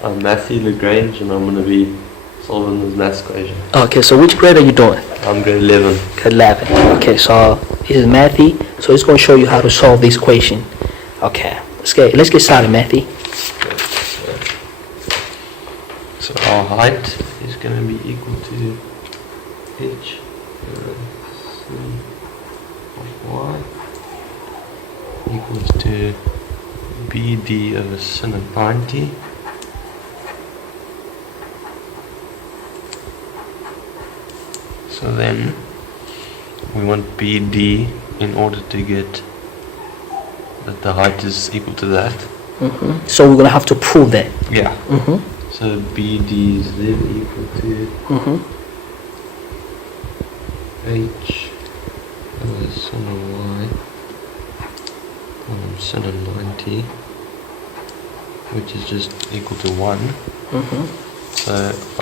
I'm Matthew Lagrange and I'm going to be solving this maths equation. Okay, so which grade are you doing? I'm grade 11. Grade 11. Okay, so this is Matthew. So he's going to show you how to solve this equation. Okay, let's get started, Matthew. So our height is going to be equal to h of y equals to BD over sin of 90. So then we want BD in order to get that the height is equal to that. So we're going to have to prove that. Yeah. So BD is then equal to h over sin of y times sin of 90, which is just equal to 1. So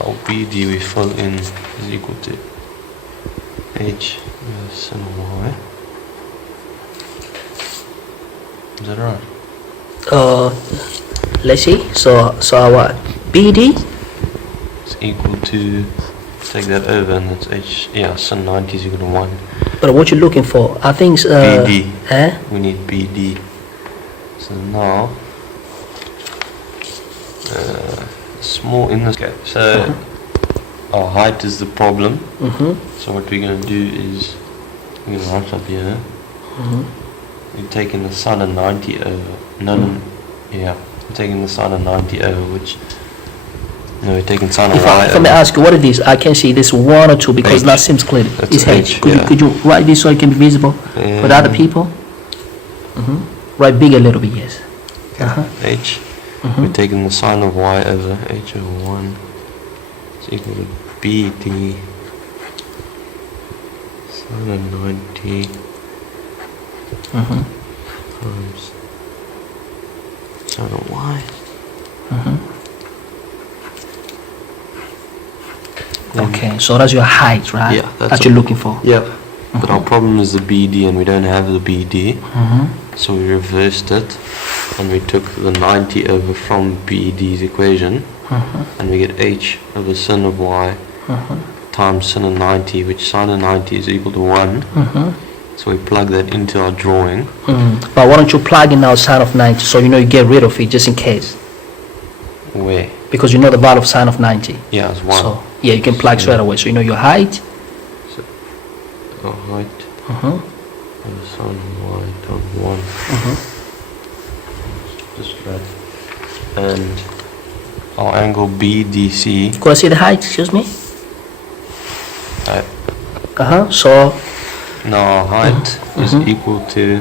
our BD we fill in is equal to h over sin of y. Is that right? Let's see. So our BD It's equal to, take that over and it's h, sin 90 is equal to 1. But what you're looking for, I think it's BD. Eh? We need BD. So now, small in this case. So our height is the problem. So what we're going to do is, we're going to write up here. We're taking the sine of 90 over. We're taking the sine of 90 over, which. No, we're taking sine of y. If I may ask you, what it is? I can see this 1 or 2 because that seems clear. It's h. Could you write this so it can be visible for the other people? Write big a little bit, yes. H. We're taking the sine of y over h over 1. It's equal to BD sine of 90 times sine of y. Okay, so that's your height, right? Yeah, that you're looking for. Yep. But our problem is the BD and we don't have the BD. So we reversed it and we took the 90 over from BD's equation and we get h over sin of y times sin of 90, which sine of 90 is equal to 1. So we plug that into our drawing. But why don't you plug in now sine of 90 so you know you get rid of it just in case? Where? Because you know the value of sine of 90. Yeah, it's 1. So yeah, you can plug straight away. So you know your height. So our height over sine of y times 1. Just that. And our angle BDC. Could I see the height? Excuse me. So. Now our height is equal to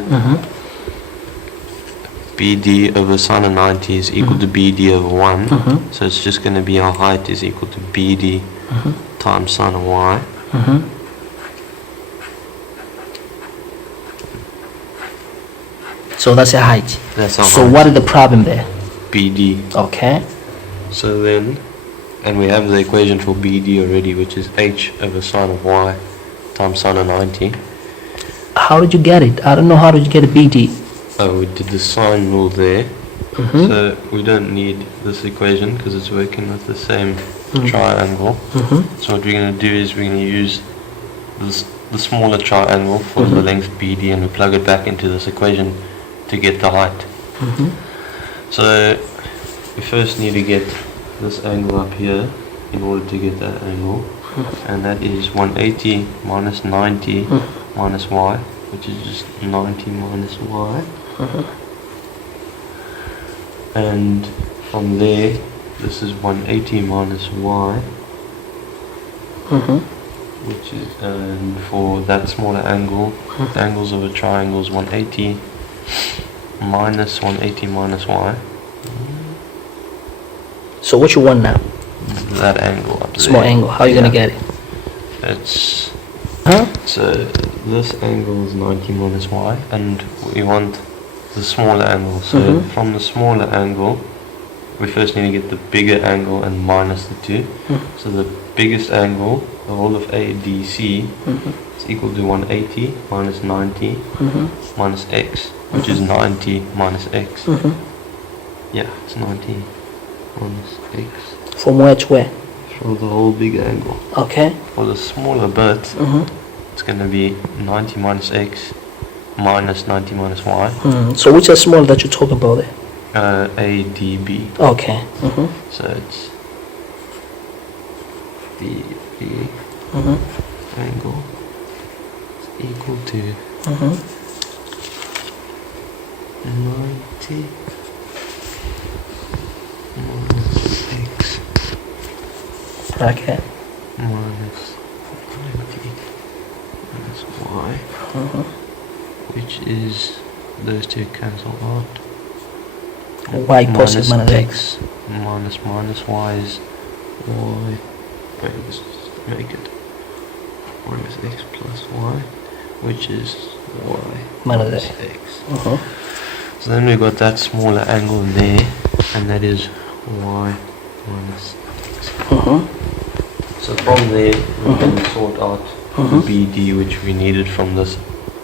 BD over sine of 90 is equal to BD over 1. So it's just going to be our height is equal to BD times sine of y. So that's your height. That's our so height. What is the problem there? BD. Okay. So then, and we have the equation for BD already, which is h over sine of y times sine of 90. How did you get it? I don't know how did you get a BD. Oh, we did the sine rule there. So we don't need this equation because it's working with the same triangle. So what we're going to do is we're going to use the smaller triangle for the length BD and we plug it back into this equation to get the height. So we first need to get this angle up here in order to get that angle, and that is 180 minus 90 minus y, which is just 90 minus y. And from there, this is 180 minus y, which is, and for that smaller angle, the angles of a triangle is 180 minus 180 minus y. So what you want now? That angle up there. Small angle. How are you gonna get it? It's so this angle is 90 minus y, and we want the smaller angle. So from the smaller angle, we first need to get the bigger angle and minus the 2. So the biggest angle, the whole of ADC, is equal to 180 minus 90 minus x, which is 90 minus x. Yeah, it's 90 minus x. From where to where? For the whole big angle. Okay. For the smaller bit, it's going to be 90 minus x minus 90 minus y. So which is smaller that you're talking about there? ADB. Okay. So it's DB angle is equal to 90 minus x Okay. minus 90 minus y, which is, those two cancel out. Y positive minus x. Minus y is y. Wait, let's make it minus x plus y, which is y Minus x. So then we've got that smaller angle there, and that is y minus x. So from there we can sort out the BD which we needed from this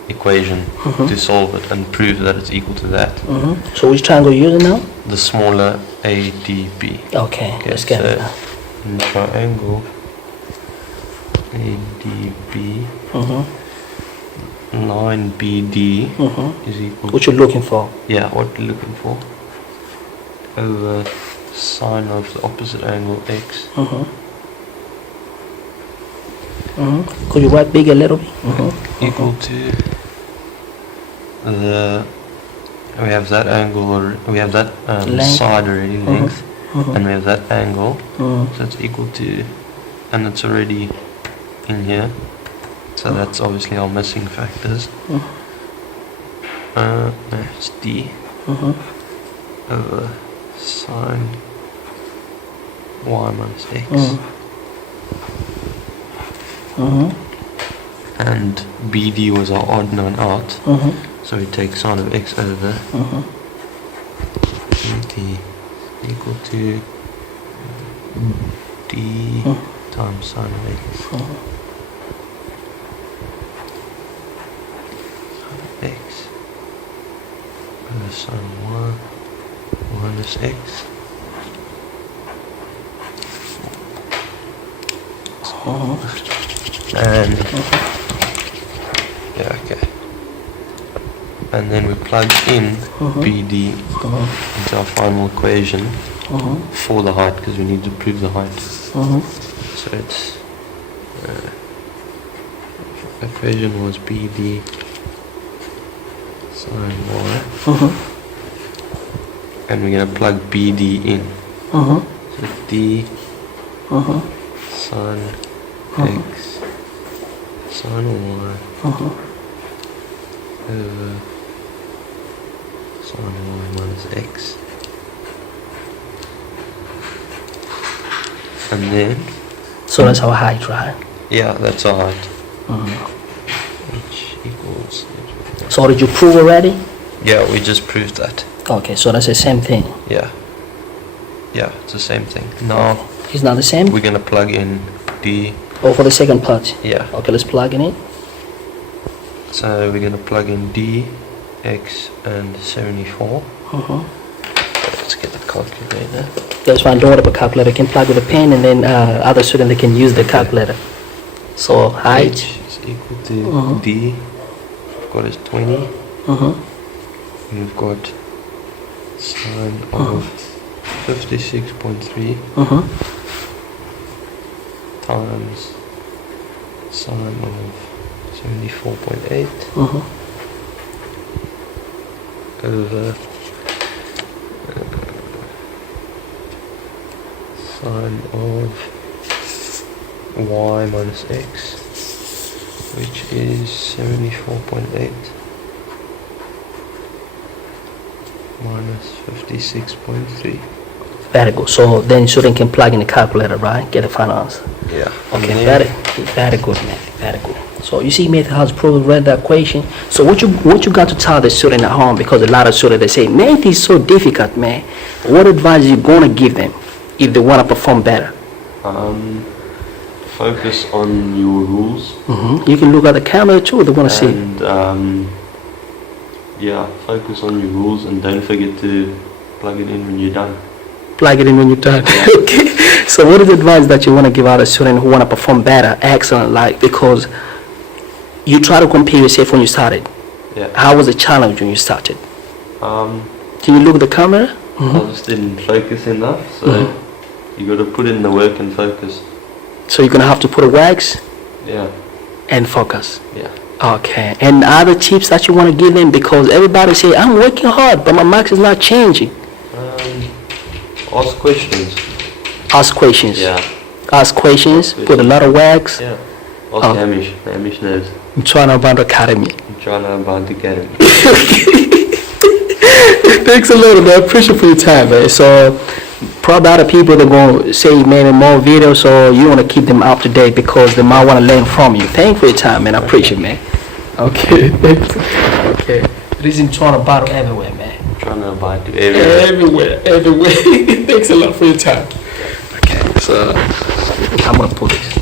equation to solve it and prove that it's equal to that. So which triangle are you using now? The smaller ADB. Okay, let's get it so now. in the triangle ADB, line BD is equal What you're looking for? yeah, what we're looking for, over sine of the opposite angle x. Could you write big a little bit? Equal to the, we have that angle, or we have that Length. side already, length, and we have that angle, so it's equal to, and it's already in here, so that's obviously our missing factors. It's D over sine y minus x. And BD was our odd known out, so we take sine of x over BD equal to D times sine of x. Sine of x over sine y minus x. And yeah, okay. And then we plug in BD into our final equation for the height, because we need to prove the height. So it's equation was BD sine y, and we're gonna plug BD in. So D sine x sine y over sine y minus x, and then So that's our height, right? yeah, that's our height. H equals, So did you prove already? yeah, we just proved that. Okay, so that's the same thing. Yeah, it's the same thing. Now It's not the same? we're gonna plug in D. Oh, for the second part? Yeah, Okay, let's plug in it. so we're gonna plug in D, X, and 74. Let's get the calculator. That's fine, don't worry about calculator. You can plug with a pen, and then other students they can use the calculator. So height. H is equal to D. We've got is 20. We've got sine of 56.3 times sine of 74.8 over sine of y minus x, which is 74.8 minus 56.3. Very good. So then student can plug in the calculator, right? Get the final answer. Yeah. Okay, very good, man. Very good. So you see, mate, has probably read the equation. So what you got to tell the student at home, because a lot of students they say, man, it is so difficult, man. What advice you gonna give them if they wanna perform better? Focus on your rules. You can look at the camera too. They wanna see. And yeah, focus on your rules, and don't forget to plug it in when you're done. plug it in when you're done. Okay. So what is the advice that you want to give out a student who want to perform better, excellent, like, because you try to compare yourself when you started. Yeah. How was the challenge when you started? Um, Can you look at the camera? I just didn't focus enough, so you got to put in the work and focus. So you're going to have to put a wax Yeah. and focus. Yeah. Okay. And other tips that you want to give them, because everybody say, I'm working hard, but my marks is not changing. Ask questions. Ask questions. Yeah. Ask questions, put a lot of wax. Yeah. Ask Hamish. Hamish knows. I'm trying to find academy. I'm trying to about to get him. Thanks a lot, man. I appreciate for your time, man. So, probably other people that going to say maybe more videos, so you want to keep them up to date because they might want to learn from you. Thanks for your time, man. I appreciate it, man. Okay. Okay. This is trying to battle everywhere, man. I'm trying to abide to everywhere. Everywhere. Thanks a lot for your time. Okay, so I'm going to put this.